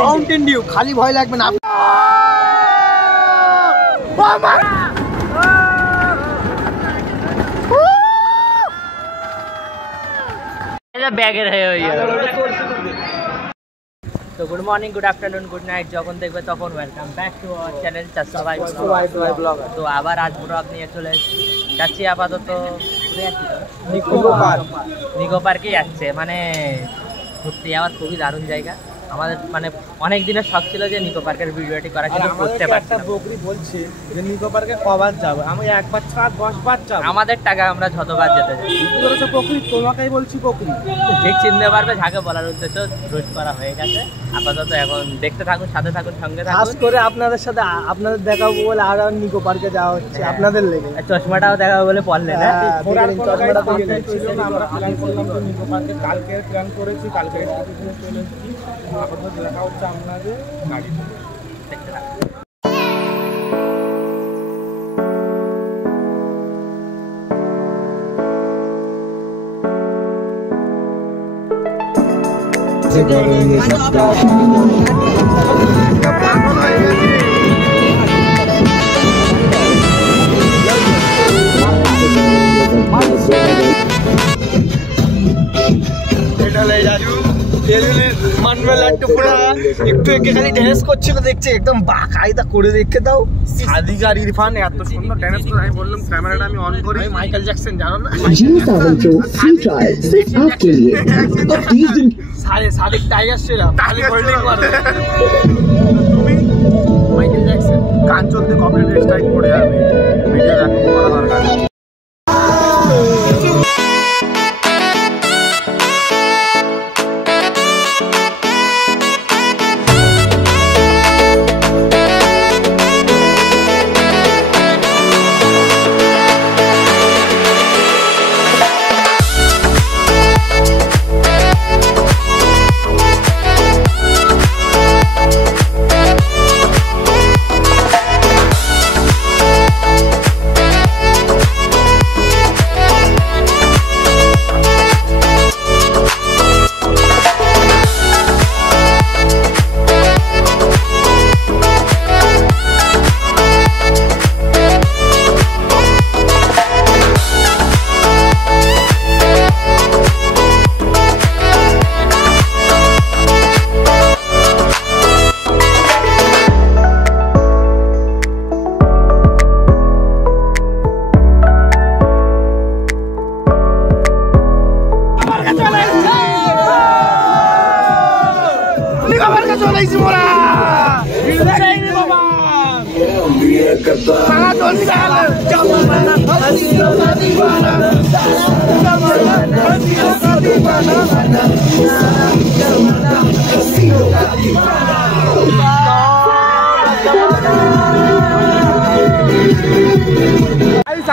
Mountain Dew খালি ভয় লাগবে না। ব্যাগের তো good morning, good afternoon, good night, যখন দেখবে তখন welcome back to our channel তো আবার আজ ব্লগ নিয়ে চলে যাচ্ছি। আপাতত নিকো পার্কে যাচ্ছে, মানে ঘুরতে যাওয়ার খুবই দারুণ জায়গা। আমাদের মানে অনেক দিনের শখ ছিল যে নিকো পার্কের ভিডিওটি করা, কিন্তু করতে পারছি না। বকরি বলছে যে নিকো পার্কে কবার যাব, আমি একবার ছাড়া 10 বার যাব। আমাদের টাকা আমরা যতবার যেতে চাই। বলেছো বকরি, তোমাকেই বলছি বকরি। ঠিক চিনতে পারবে, যাকে বলার উদ্দেশ্য রোজ করা হয়ে গেছে। আপাতত এখন দেখতে থাকুন, সাথে থাকুন, সঙ্গে থাকুন। খাস করে আপনাদের সাথে আপনাদের দেখাবো বলে আর নিকো পার্কে যাওয়া হচ্ছে আপনাদের লেগে। চশমাটাও দেখাবো বলে পড়লে না। আমরা প্ল্যান করলাম তো নিকো পার্কে, কালকে প্ল্যান করেছি, কালকে চলে এসেছি। আপাতত দেখা হচ্ছে আপনাদের গাড়িতে। দেখতে থাকুন। একটু একে খালি ড্যান্স করছিল, দেখছে একদম বাকায়দা করে দেখে দাও। সাদিক আর ইরফান এত সুন্দর ড্যান্স করে, আমি বললাম ক্যামেরাটা আমি অন করি। মাইকেল জ্যাকসন জানো না? সাদিক টাইগার শ্রীরাম খালি হোল্ডিং করে। তুমি মাইকেল জ্যাকসন গান চলতে কপিরাইট স্ট্রাইক পড়ে যাবে। ভিডিও রেকর্ড করা দরকার।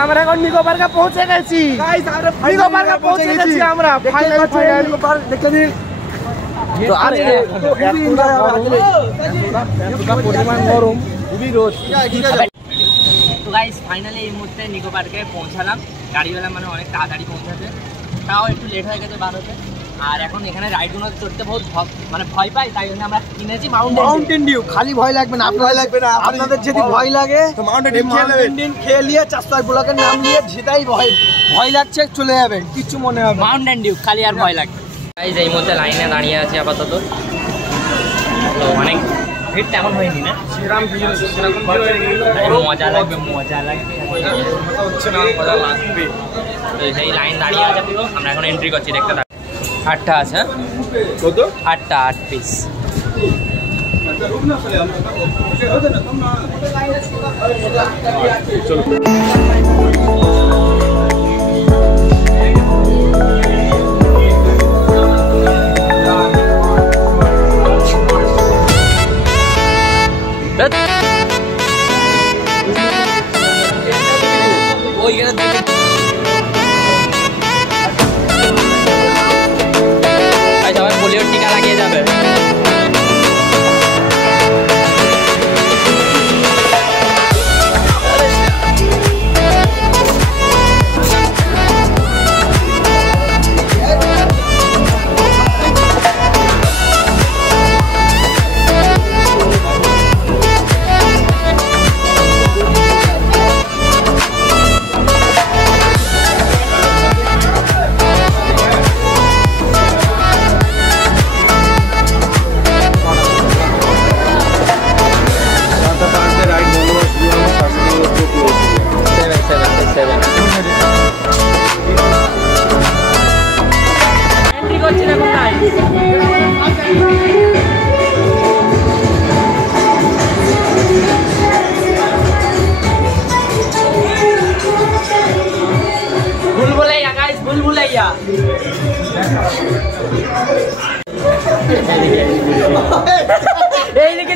আমরা এখন নিকো পার্কে পৌঁছে গেছি। নিকো পার্কে পৌঁছে গেছি আমরা। ফাইনাল নিকো পার্ক দেখতে দিন। তো আরে পরিমাণ গরম, খুবই রোদ। তো গাইস ফাইনালি এই মুহূর্তে নিকো পার্কে পৌঁছালাম। গাড়িওয়ালা মানে অনেক তাড়াতাড়ি পৌঁছাতে, তাও একটু লেট হয়ে গেছে বার হতে। আর এখন এখানে রাইডগুলো চড়তে বহুত মানে ভয় পাই, তাই জন্য আমরা কিনেছি মাউন্টেন ডিউ। খালি ভয় লাগবে না, ভয় লাগবে না। আপনাদের যদি ভয় লাগে তো মাউন্টেন ডিউ খেয়ে নিয়ে 4 ব্লকের নাম নিয়ে যেটাই ভয় লাগছে চলে যাবেন, কিছু মনে হবে। মাউন্টেন ডিউ খালি আর ভয় লাগবে। গাইস এই মুহূর্তে লাইনে দাঁড়িয়ে আছি আপাতত। তো অনেক ভিড় তেমন হয়নি না, মজা লাগবে, মজা লাগবে হচ্ছে না, মজা লাগবে। তো সেই লাইন দাঁড়িয়ে আছে পুরো, আমরা এখন এন্ট্রি করছি। দেখতে থাকুন। 8টা আছে, কত? 8টা, 8 পিস। চলো পোলিওর টিকা লাগিয়ে যাবে।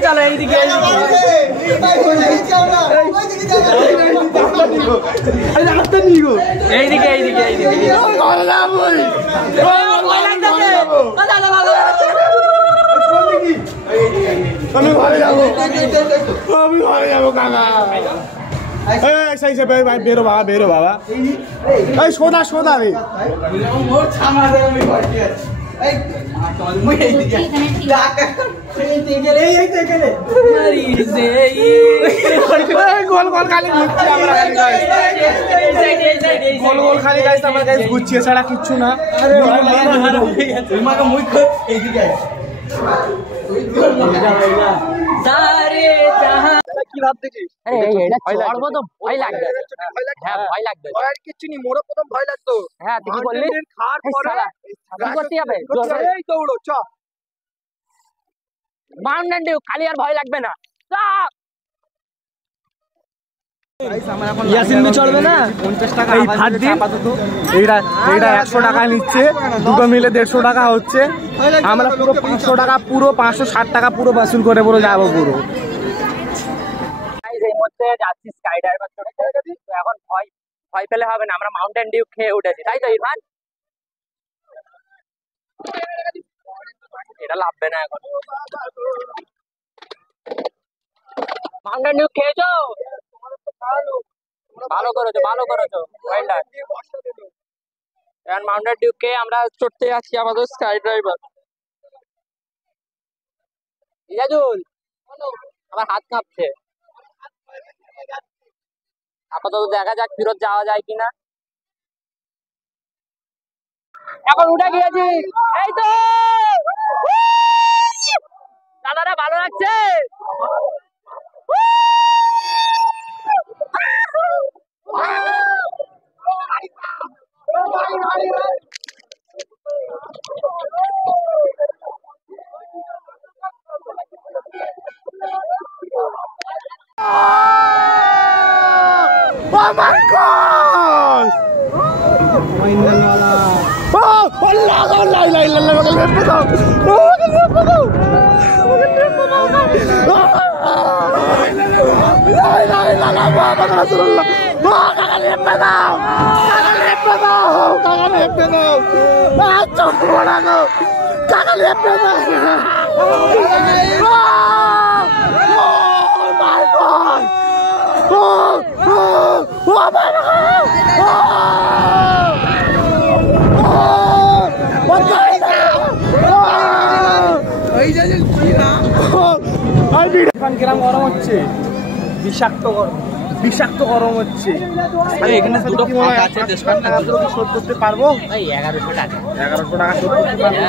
চলো এইদিকে এইদিকে এইদিকে এইদিকে আমি ঘরে যাবো কাকা বেরো বাবা বেরো বাবা এই সোদা সোদা রে গোল গোল খালি গোল গোল খালি গাইস আমার গাইস ঘুরছে ছাড়া কিচ্ছু না কি ভাবতেছিস ভয় লাগবে হ্যাঁ ভয় লাগবে কিচ্ছু নি মোড়ে প্রথম ভয় লাগতো হ্যাঁ তুই কি বললি খাওয়ার পরে কি করতে হবে এই দৌড়ো চ মাউন্টেন ডিউ খালি আর ভয় লাগবে না ইয়াসিন চলবে না 50 টাকা এই ভাত দিন এইটা 100 টাকা নিচ্ছে দুটো মিলে 150 টাকা হচ্ছে আমরা পুরো 500 টাকা পুরো 560 টাকা পুরো বাসুল করে পুরো যাবো পুরো এই মধ্যে যাচ্ছি স্কাই ডাইভার চড়তে তো এখন ভয় ভয় পেলে হবে না আমরা মাউন্টেন ডিউ খেয়ে উঠেছি তাই তো ইরফান এটা লাগবে না এখন মাউন্টেন ডিউ খেয়েছো ভালো করেছো ওয়েল ডান এখন মাউন্টেন ডিউ খেয়ে আমরা চড়তে যাচ্ছি আমাদের স্কাই ড্রাইভার ইজাজুল আমার হাত কাঁপছে আপাতত দেখা যাক ফিরত যাওয়া যায় কিনা এখন উঠে গিয়েছি এই তো দাদারা ভালো লাগছে Oh my God! Oh, Allah, la ilaha কিরম গরম হচ্ছে বিষাক্ত গরম হচ্ছে এখানে দুটো টাকা শোধ করতে পারবো 1100 টাকা 1100 টাকা শোধ করতে পারবো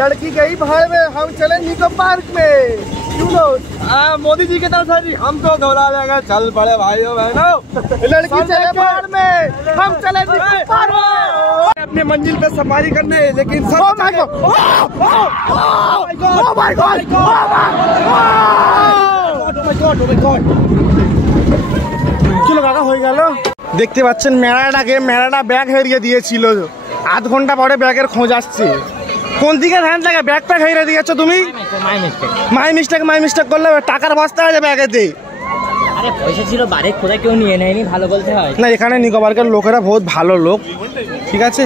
लड़की गई भाई में हम चले निको पार्क में मोदी जी के तरफ से हमको दौड़ा लेगा चल बड़े भाइयों बहनों लड़की चले बाहर में हम चले निको पार्क में अपने मंजिल पे सफारी करने लेकिन सब চলো কাকা হয়ে গেল দেখতে পাচ্ছেন মেলাটা ব্যাগ হারিয়ে দিয়েছিল আধ ঘন্টা পরে ব্যাগের খোঁজ আসছে কোন দিকে ধ্যান থাকে ব্যাগ প্যাক হারিয়ে দিয়েছো তুমি মাই মিস্টেক করলে টাকার বস্তা আছে ব্যাগেতে আরে পয়সা ছিল বারে কোথায় কেউ নিয়ে নেয়নি ভালো বলতে হয় না এখানে নিকো পার্কের লোকেরা বহুত ভালো লোক ঠিক আছে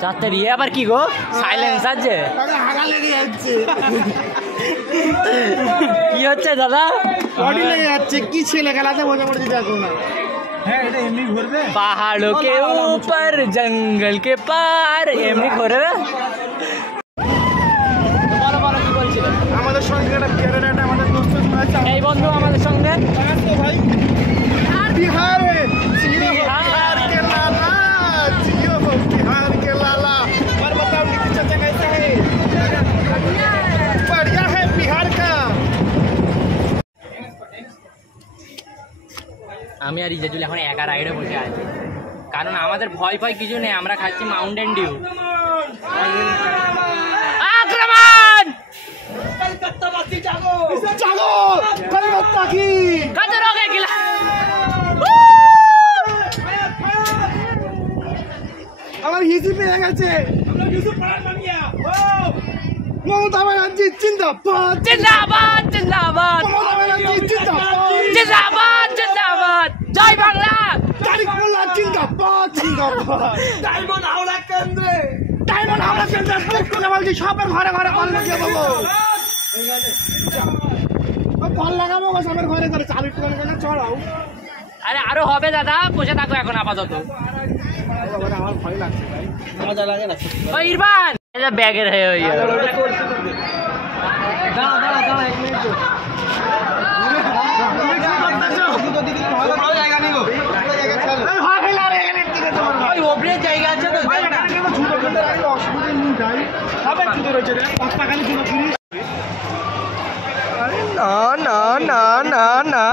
চারটে বিয়ে আবার কি গো সাইলেন্স আছে হাগা লেগে যাচ্ছে কি হচ্ছে দাদা বডি লেগে যাচ্ছে কি ছেলে খেলাতে বোঝা পড়ছে দেখো না হ্যাঁ এটা এমনি ঘুরবে पहाड़ों के ऊपर जंगल के पार এমনি ঘুরবে বলো বলো কি বলছিলে আমাদের সঙ্গে একটা বিহারের একটা আমাদের দোস্ত আছে এই বন্ধু আমাদের সঙ্গে तो भाई बिहार में बिहार के लाला जियो बिहार के लाला और बताओ नीतीश चाचा कैसा है बढ़िया है बिहार का আমি আর ইজাজুল এখন একা রাইডে বসে আছি কারণ আমাদের ভয় ভয় কিছু নেই আমরা খাচ্ছি মাউন্টেন ডিউ আক্রমণ कलकत्तावासी जागो जागो कलकत्ता की खतरों के खिलाफ আমার হিসি পেয়ে গেছে আমরা ইউসুফ পাড়ার নামিয়া মমতা ব্যানার্জি জিন্দাবাদ जिंदाबाद जिंदाबाद মমতা ব্যানার্জি জিন্দাবাদ जिंदाबाद जिंदाबाद जय बांग्ला তারিক মোল্লা জিন্দাবাদ জিন্দাবাদ ডায়মন্ড হাওড়া কেন্দ্রে কথা বলছি সবার ঘরে ঘরে কল লাগিয়ে দেবো কল লাগাবো সবার ঘরে ঘরে চালু করে চড়াও আরে আরো হবে দাদা বসে থাকো এখন আপাতত আমার ভয় লাগছে ভাই মজা লাগে না ও ইরফান এটা ব্যাগের হয়ে ওই দাঁড়া দাঁড়া দাঁড়া 1 মিনিট জায়গা নেই গো ওপরে জায়গা আছে তো অসুবিধা নেই যাই সবাই জুতো রয়েছে রে পাঁচটাখানি জুতো ফিরিস আরে না না না না না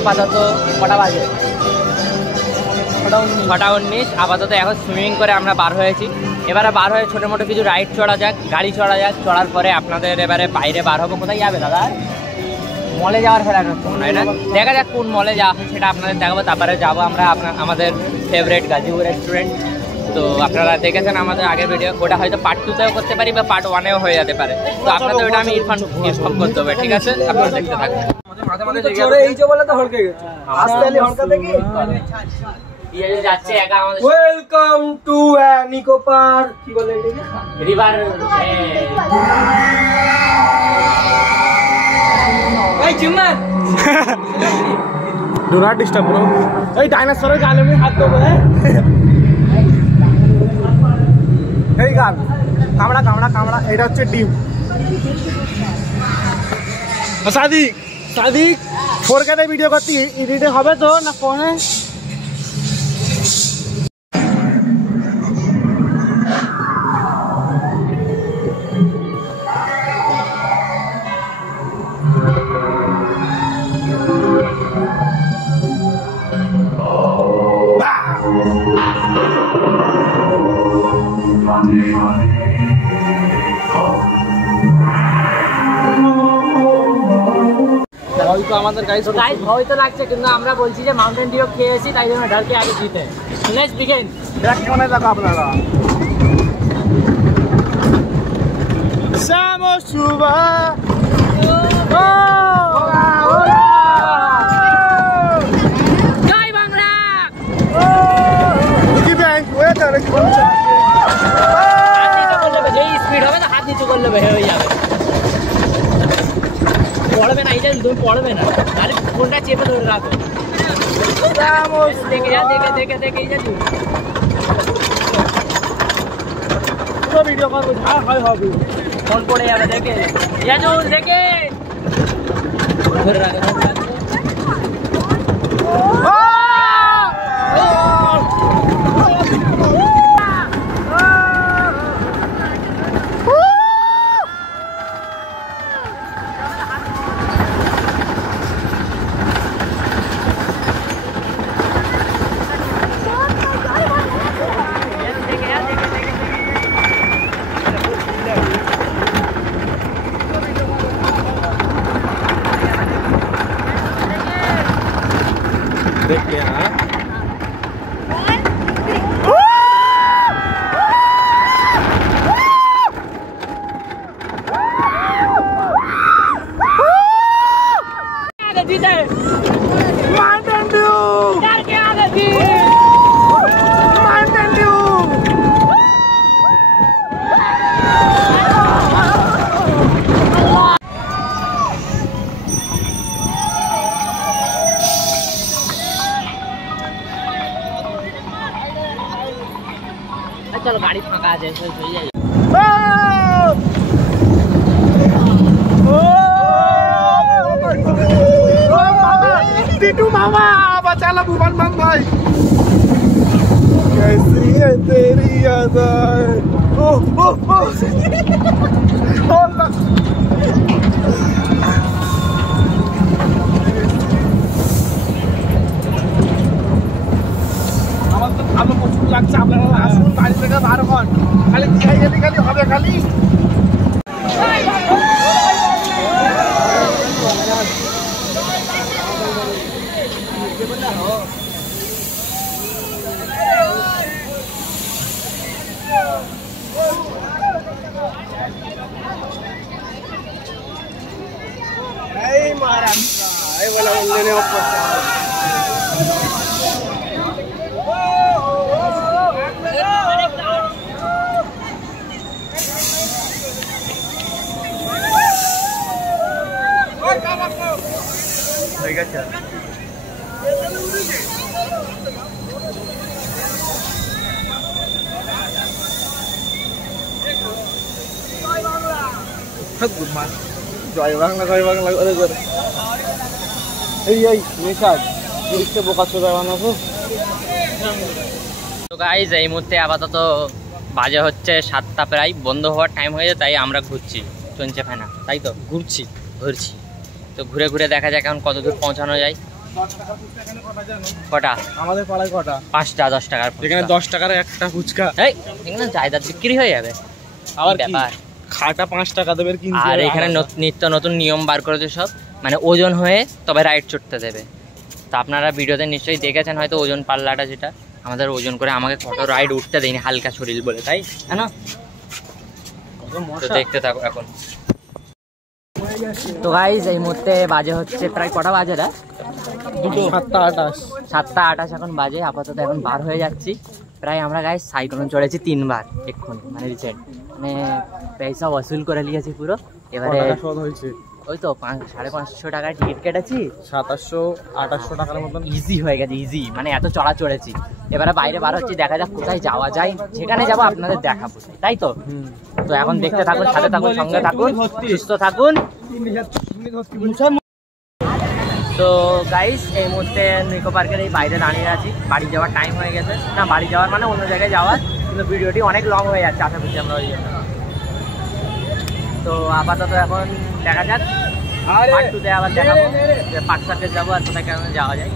আপাতত কটা বাজে 6:19 আপাতত এখন সুইমিং করে আমরা বার হয়েছি। এবারে বার হয়ে ছোটো মোটো কিছু রাইড চড়া যাক, গাড়ি চড়া যাক, চড়ার পরে আপনাদের এবারে বাইরে বার হবো। কোথায় যাবে দাদা? মলে যাওয়ার ফেরার মনে হয় না, দেখা যাক কোন মলে যাওয়া হয় সেটা আপনাদের দেখাবো। তারপরে যাবো আমরা আমাদের ফেভারিট গাজীপুর রেস্টুরেন্ট। তো আপনারা দেখেছেন আমাদের আগের ভিডিও, ওটা হয়তো পার্ট 2তেও করতে পারি বা পার্ট 1এও হয়ে যেতে পারে। তো আপনাদের ওটা আমি ইনফর্ম করতে হবে, ঠিক আছে? আপনারা দেখতে থাকবেন। যাচ্ছে একা আমাদের ওয়েলকাম টু নিকো পার্ক, কি বলে এটাকে, রিভার ভাই চিম্মান ডু নট ডিস্টার্ব ব্রো। এই ডাইনোসরের গালে আমি হাত দেবো। এই গাল কামড়া কামড়া কামড়া, এটা হচ্ছে ডিম। সাদিক সাদিক 4K ভিডিও করতে এডিটে হবে তো না ফোনে? আমাদের গাইস ভয় তো লাগছে, কিন্তু আমরা বলছি যে মাউন্টেন ডিউ খেয়েছি, তাই জন্য ঢালকে আগে জিতে। Let's begin. কেমন লাগলো আপনারা? Samo suba জয় বাংলা। কি ব্যাংক ওয়ে তাহলে কি বলছে? যেই স্পিড হবে না হাত নিচু করলে হয়ে যাবে, পড়বে না। এটা তুমি পড়বে না, আরে ফোনটা চেপে ধরে রাখো। দেখে যা, দেখে দেখে দেখে যা তুই পুরো ভিডিও করবো, যা হয় হবে। ফোন পড়ে যাবে, দেখে ইয়াজুল দেখে ধরে রাখো, ধরে রাখো। চলো গাড়ি ফাঁকা আছে, হয়ে যায়। টিটু মামা बचा ला भुवन माम भाई। कैसी है तेरी यादें, আমার তো ভালো প্রচুর লাগছে। আপনারা আসুন, বাড়ি থেকে বার হন, খালি খাই গেলে খালি হবে খালি। वाला लेने ऊपर জয় বাংলা জয় বাংলা করে করে তো গাইজ এই মুহূর্তে আপাতত বাজে হচ্ছে 7টা, প্রায় বন্ধ হওয়ার টাইম হয়ে যায়, তাই আমরা ঘুরছি চঞ্চে ফেনা, তাই তো ঘুরছি। তো ঘুরে ঘুরে দেখা যাক এখন কত দূর পৌঁছানো যায়। কটা আমাদের পাড়ায় কটা? 5টা 10 টাকার। এখানে 10 টাকার একটা ফুচকা। এই এখানে জায়দার বিক্রি হয়ে যাবে আবার ব্যাপার। খাটা 5 টাকা দেবে কিনতে। আর এখানে নিত্য নতুন নিয়ম বার করেছে সব, মানে ওজন হয়ে তবে রাইড চড়তে দেবে। তো আপনারা ভিডিওতে নিশ্চয়ই দেখেছেন হয়তো ওজন পাল্লাটা, যেটা আমাদের ওজন করে আমাকে কত রাইড উঠতে দেয়নি হালকা শরীর বলে, তাই না? তো দেখতে থাকো এখন। তো গাইস এই মুহূর্তে বাজে হচ্ছে প্রায় কটা বাজে? 7টা 28 এখন বাজে। আপাতত এখন বার হয়ে যাচ্ছি। প্রায় আমরা গাইস সাইক্লোন চড়েছি 3 বার এক্ষুনি, মানে রিসেন্ট, মানে পয়সা ওসুল করে নিয়েছি পুরো। এবারে ওই তো 550 টাকায় টিকিট কেটেছি, 2700-2800 টাকার মতন ইজি হয়ে গেছে, ইজি, মানে এত চড়া চড়েছি। এবারে বাইরে বার হচ্ছি, দেখা যাক কোথায় যাওয়া যায়, যেখানে যাবো আপনাদের দেখাবো, তাই তো? তো এখন দেখতে থাকুন, সাথে থাকুন, সঙ্গে থাকুন, সুস্থ থাকুন। তো গাইস এই মুহূর্তে নিকো পার্কের এই বাইরে দাঁড়িয়ে আছি। বাড়ি যাওয়ার টাইম হয়ে গেছে, না বাড়ি যাওয়ার মানে অন্য জায়গায় যাওয়ার, কিন্তু ভিডিওটি অনেক লং হয়ে যাচ্ছে আশা করছি আমরা ওই জন্য। তো আপাতত এখন দেখা যাক, পার্ট 2-তে আবার দেখাবো যে পার্ক সার্কেল যাবো আর কোথায় কেমন যাওয়া যায়।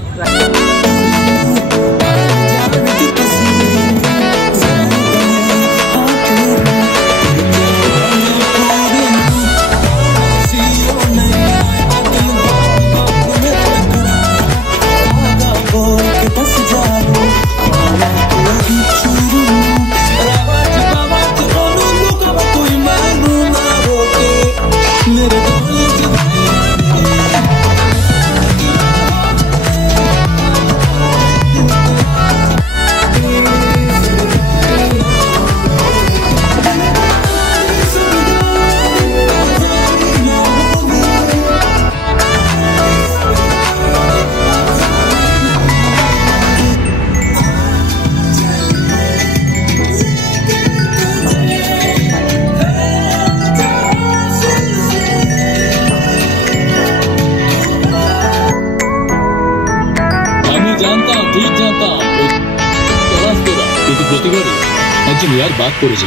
বাদ করেছে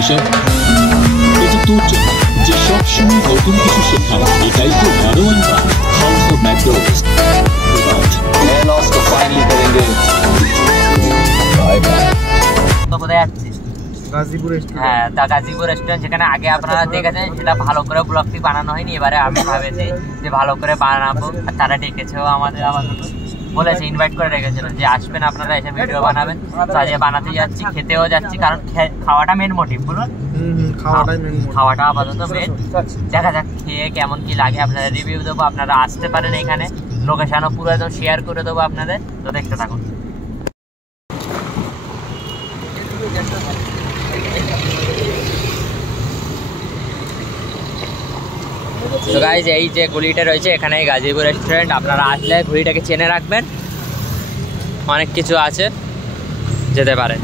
ঋষভ, এটা তোর জন্য যে সবসময় নতুন কিছু শেখায়। এটাই তো দারোয়ান হাউস অফ ম্যাকডোনাল্ডস। কোথায় যাচ্ছিস? গাজীপুর রেস্টুরেন্ট। হ্যাঁ, তা গাজীপুর রেস্টুরেন্ট, যেখানে আগে আপনারা দেখেছেন সেটা ভালো করে ব্লগটি বানানো হয়নি। এবারে আমি ভাবেছি যে ভালো করে বানাবো, আর তারা ডেকেছেও আমাদের, আপাতত বলেছে, ইনভাইট করে রেখেছিল যে আসবেন আপনারা, এসে ভিডিও বানাবেন। তো আজকে বানাতে যাচ্ছি, খেতেও যাচ্ছি, কারণ খাওয়াটা মেন মোটিভ, বলুন। খাওয়াটা আপাতত মেন। দেখা যাক খেয়ে কেমন কি লাগে, আপনাদের রিভিউ দেবো। আপনারা আসতে পারেন এখানে, লোকেশনও পুরো একদম শেয়ার করে দেবো আপনাদের। তো দেখতে থাকুন। তো গাইজ এই যে গলিটা রয়েছে এখানে গাজীপুর রেস্টুরেন্ট, আপনারা আসলে গলিটাকে চেনে রাখবেন, অনেক কিছু আছে, যেতে পারেন।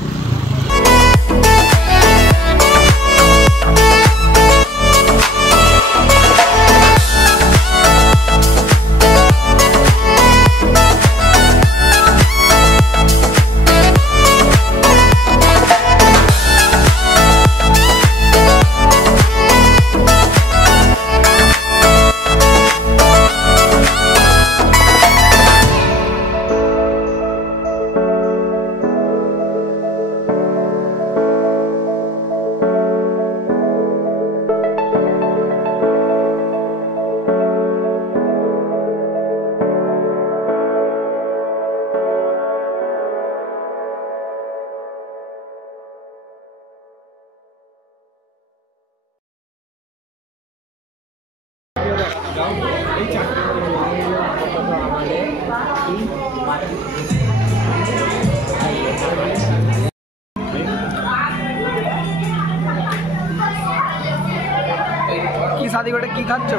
কি শাদি করে কি খাচ্ছ?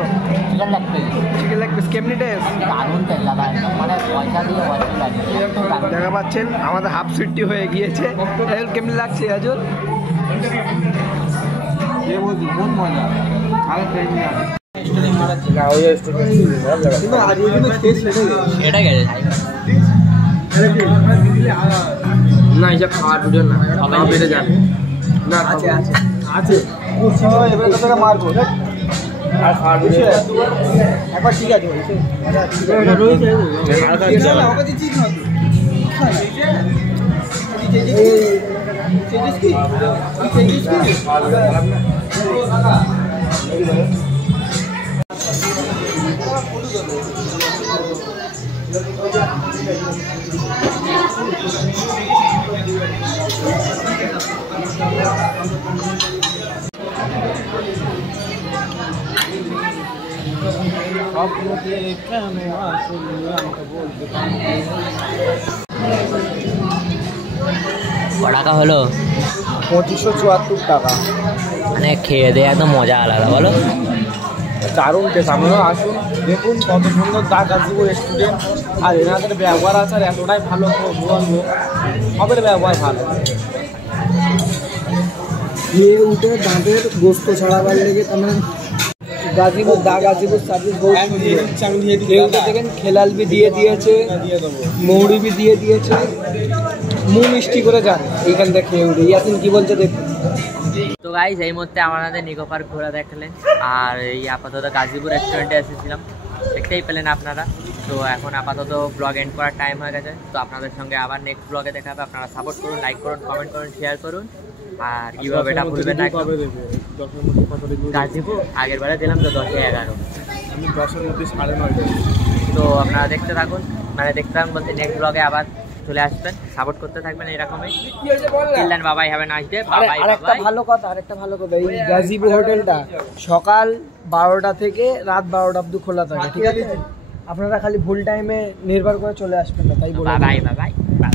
Chicken leg piece. Chicken leg piece কেমনি টেস্ট? দারুণ তেল লাগা, মানে পয়সা দিয়ে ওয়াশি লাগে। দেখা পাচ্ছেন আমাদের হাফ সিটি হয়ে গিয়েছে। কেমনি লাগছে আজল? বহুত মজা। না এটা খাওয়ার ভিডিও না, সবাই বেড়ে যাবে। না আছে আছে আছে। এবারে মারবো। একবার ঠিক আছে টাকা হলো 2574 টাকা। মানে খেয়ে দেওয়া তো মজা আলাদা বলো। দারুণ টেস্ট, আপনারা আসুন দেখুন কত সুন্দর দা গাজীপুর রেস্টুরেন্ট। আর এনাদের ব্যবহার আছে আর এতটাই ভালো বলবো, সবের ব্যবহার ভালো। দিয়ে উঠে দাঁতের গোস্ত ছাড়াবার লেগে তার গাজীপুর দা গাজীপুর সার্ভিস বহুত সুন্দর। দেখেন খেলাল বি দিয়ে দিয়েছে, মৌরি বি দিয়ে দিয়েছে, মুখ মিষ্টি করে যান এইখান থেকে খেয়ে উঠে। ইয়াসিন কি বলছে দেখুন। তো গাইজ এই মুহূর্তে আমাদের নিকো পার্ক ঘোরা দেখলেন, আর এই আপাতত গাজীপুর রেস্টুরেন্টে এসেছিলাম, দেখতেই পেলেন আপনারা। তো এখন আপাতত ব্লগ এন্ড করার টাইম হয়ে গেছে। তো আপনাদের সঙ্গে আবার নেক্সট ব্লগে দেখা হবে। আপনারা সাপোর্ট করুন, লাইক করুন, কমেন্ট করুন, শেয়ার করুন। আর কীভাবে এটা ভুলবেন না। গাজীপুর আগের বারে দিলাম তো 10-11, আমি 10-এর মধ্যে 9.5। তো আপনারা দেখতে থাকুন, মানে দেখতে থাকুন বলতে নেক্সট ব্লগে আবার চলে আসবেন, সাপোর্ট করতে থাকবেন এইরকমই। বাবাই হ্যাভ এ নাইস ডে। আরেকটা ভালো কথা, এই গাজীপুর হোটেলটা সকাল 12টা থেকে রাত 12টা অবধি খোলা থাকে, ঠিক আছে? আপনারা খালি ভুল টাইমে নির্ভর করে চলে আসবেন না, তাই বলে বাই বাই বাই।